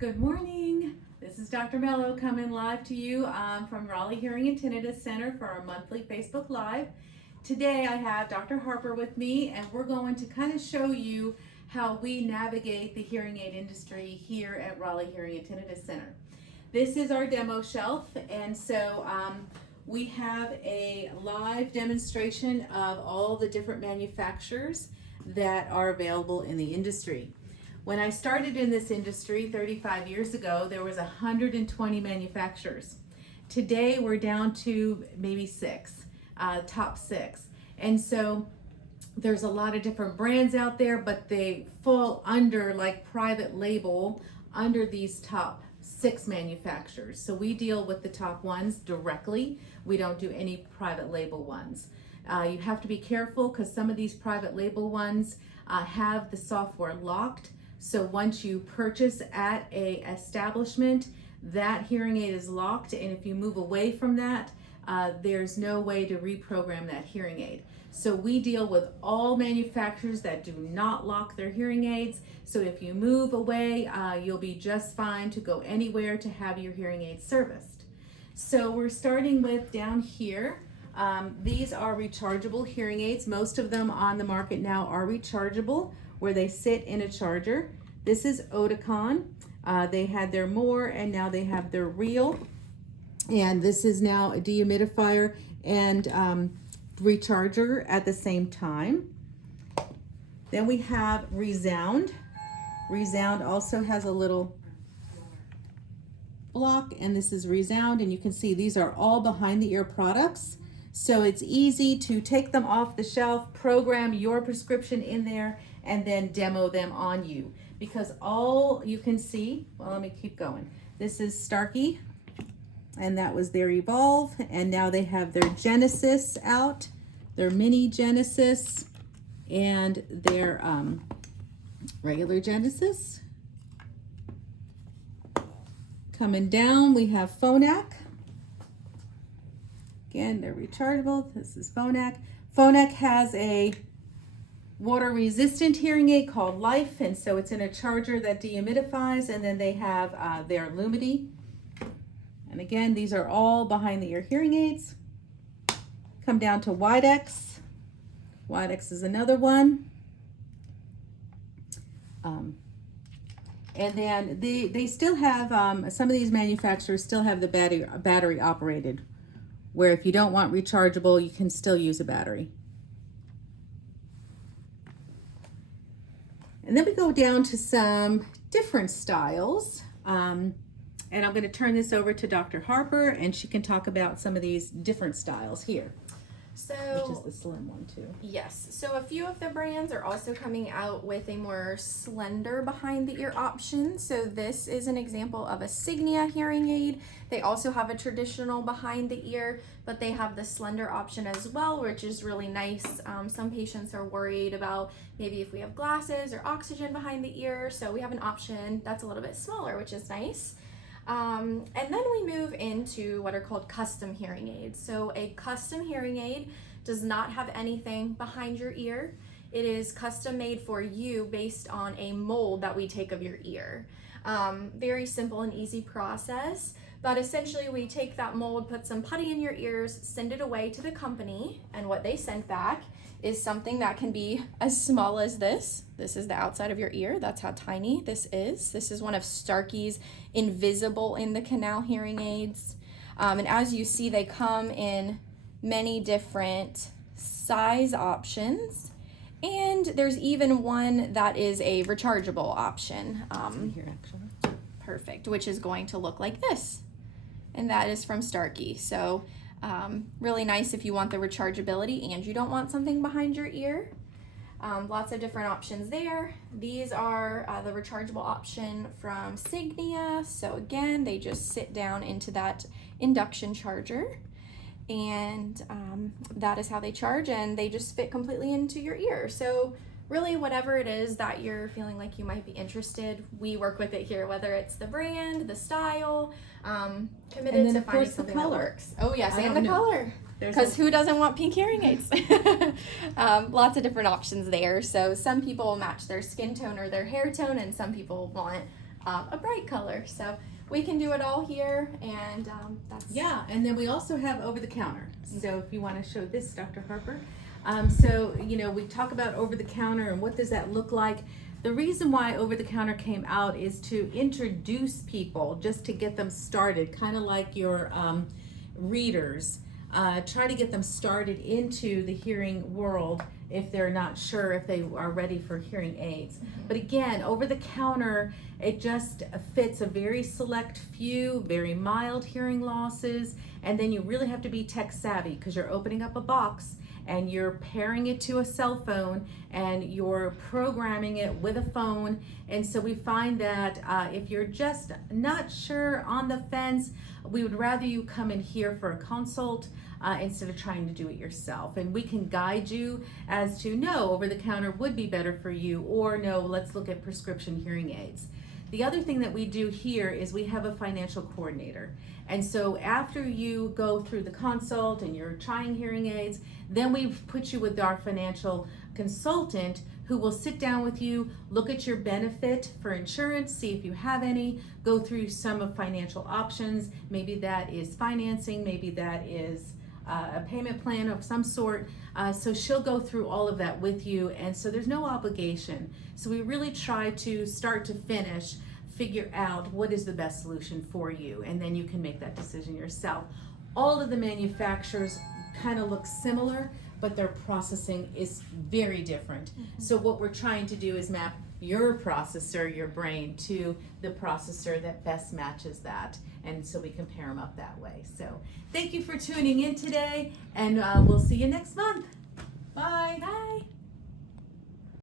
Good morning. This is Dr. Mello coming live to you from Raleigh Hearing and Tinnitus Center for our monthly Facebook Live. Today I have Dr. Harper with me, and we're going to kind of show you how we navigate the hearing aid industry here at Raleigh Hearing and Tinnitus Center. This is our demo shelf, and so we have a live demonstration of all the different manufacturers that are available in the industry. When I started in this industry 35 years ago, there was 120 manufacturers. Today we're down to maybe six, top six. And so there's a lot of different brands out there, but they fall under like private label under these top six manufacturers. So we deal with the top ones directly. We don't do any private label ones. You have to be careful because some of these private label ones have the software locked. So once you purchase at a establishment, that hearing aid is locked, and if you move away from that, there's no way to reprogram that hearing aid. So we deal with all manufacturers that do not lock their hearing aids. So if you move away, you'll be just fine to go anywhere to have your hearing aid serviced. So we're starting with down here. These are rechargeable hearing aids. Most of them on the market now are rechargeable, where they sit in a charger. This is Oticon. They had their More, and now they have their Real. And this is now a dehumidifier and recharger at the same time. Then we have Resound. Resound also has a little block, and this is Resound, and you can see these are all behind the ear products. So it's easy to take them off the shelf, program your prescription in there, and then demo them on you. Because all you can see, well, let me keep going. This is Starkey, and that was their Evolve, and now they have their Genesis out, their Mini Genesis, and their regular Genesis. Coming down, we have Phonak. Again, they're rechargeable. This is Phonak. Phonak has a water resistant hearing aid called Life, and so it's in a charger that dehumidifies, and then they have their Lumity. And again, these are all behind the ear hearing aids. Come down to Widex. Widex is another one. And then they still have, some of these manufacturers still have the battery operated, where if you don't want rechargeable, you can still use a battery. And then we go down to some different styles. And I'm going to turn this over to Dr. Harper, and she can talk about some of these different styles here. Which is the slim one too. Yes, so a few of the brands are also coming out with a more slender behind the ear option. So this is an example of a Signia hearing aid. They also have a traditional behind the ear, but they have the slender option as well, which is really nice. Some patients are worried about maybe if we have glasses or oxygen behind the ear, so we have an option that's a little bit smaller, which is nice. And then we move into what are called custom hearing aids. So a custom hearing aid does not have anything behind your ear. It is custom made for you based on a mold that we take of your ear. Very simple and easy process, but essentially we take that mold, put some putty in your ears, send it away to the company, and what they send back is something that can be as small as this. This is the outside of your ear. That's how tiny this is. This is one of Starkey's invisible in the canal hearing aids. And as you see, they come in many different size options. And there's even one that is a rechargeable option. Here actually. Perfect, which is going to look like this. And that is from Starkey. So really nice if you want the rechargeability and you don't want something behind your ear. Lots of different options there. These are the rechargeable option from Signia. So again, they just sit down into that induction charger, and that is how they charge, and they just fit completely into your ear. So really whatever it is that you're feeling like you might be interested, we work with it here, whether it's the brand, the style, committed to finding something that works. Oh yes, and the color. Because who doesn't want pink hearing aids? Lots of different options there. So some people match their skin tone or their hair tone, and some people want a bright color. So we can do it all here, and that's Yeah, and then we also have over the counter. So if you want to show this, Dr. Harper. So, you know, we talk about over the counter and what does that look like. The reason why over the counter came out is to introduce people, just to get them started, kind of like your readers. Try to get them started into the hearing world if they're not sure if they are ready for hearing aids. But again, over the counter, it just fits a very select few, very mild hearing losses, and then you really have to be tech savvy because you're opening up a box and you're pairing it to a cell phone and you're programming it with a phone. And so we find that if you're just not sure, on the fence, we would rather you come in here for a consult instead of trying to do it yourself. And we can guide you as to no, over the counter would be better for you, or no, let's look at prescription hearing aids. The other thing that we do here is we have a financial coordinator. And so after you go through the consult and you're trying hearing aids, then we put you with our financial consultant who will sit down with you, look at your benefit for insurance, see if you have any, go through some of financial options. Maybe that is financing, maybe that is a payment plan of some sort. So she'll go through all of that with you, and so there's no obligation. So we really try to start to finish figure out what is the best solution for you, and then you can make that decision yourself. All of the manufacturers kind of look similar, but their processing is very different. So what we're trying to do is map your processor, your brain, to the processor that best matches that, and so we can pair them up that way. So thank you for tuning in today, and we'll see you next month. Bye. Bye.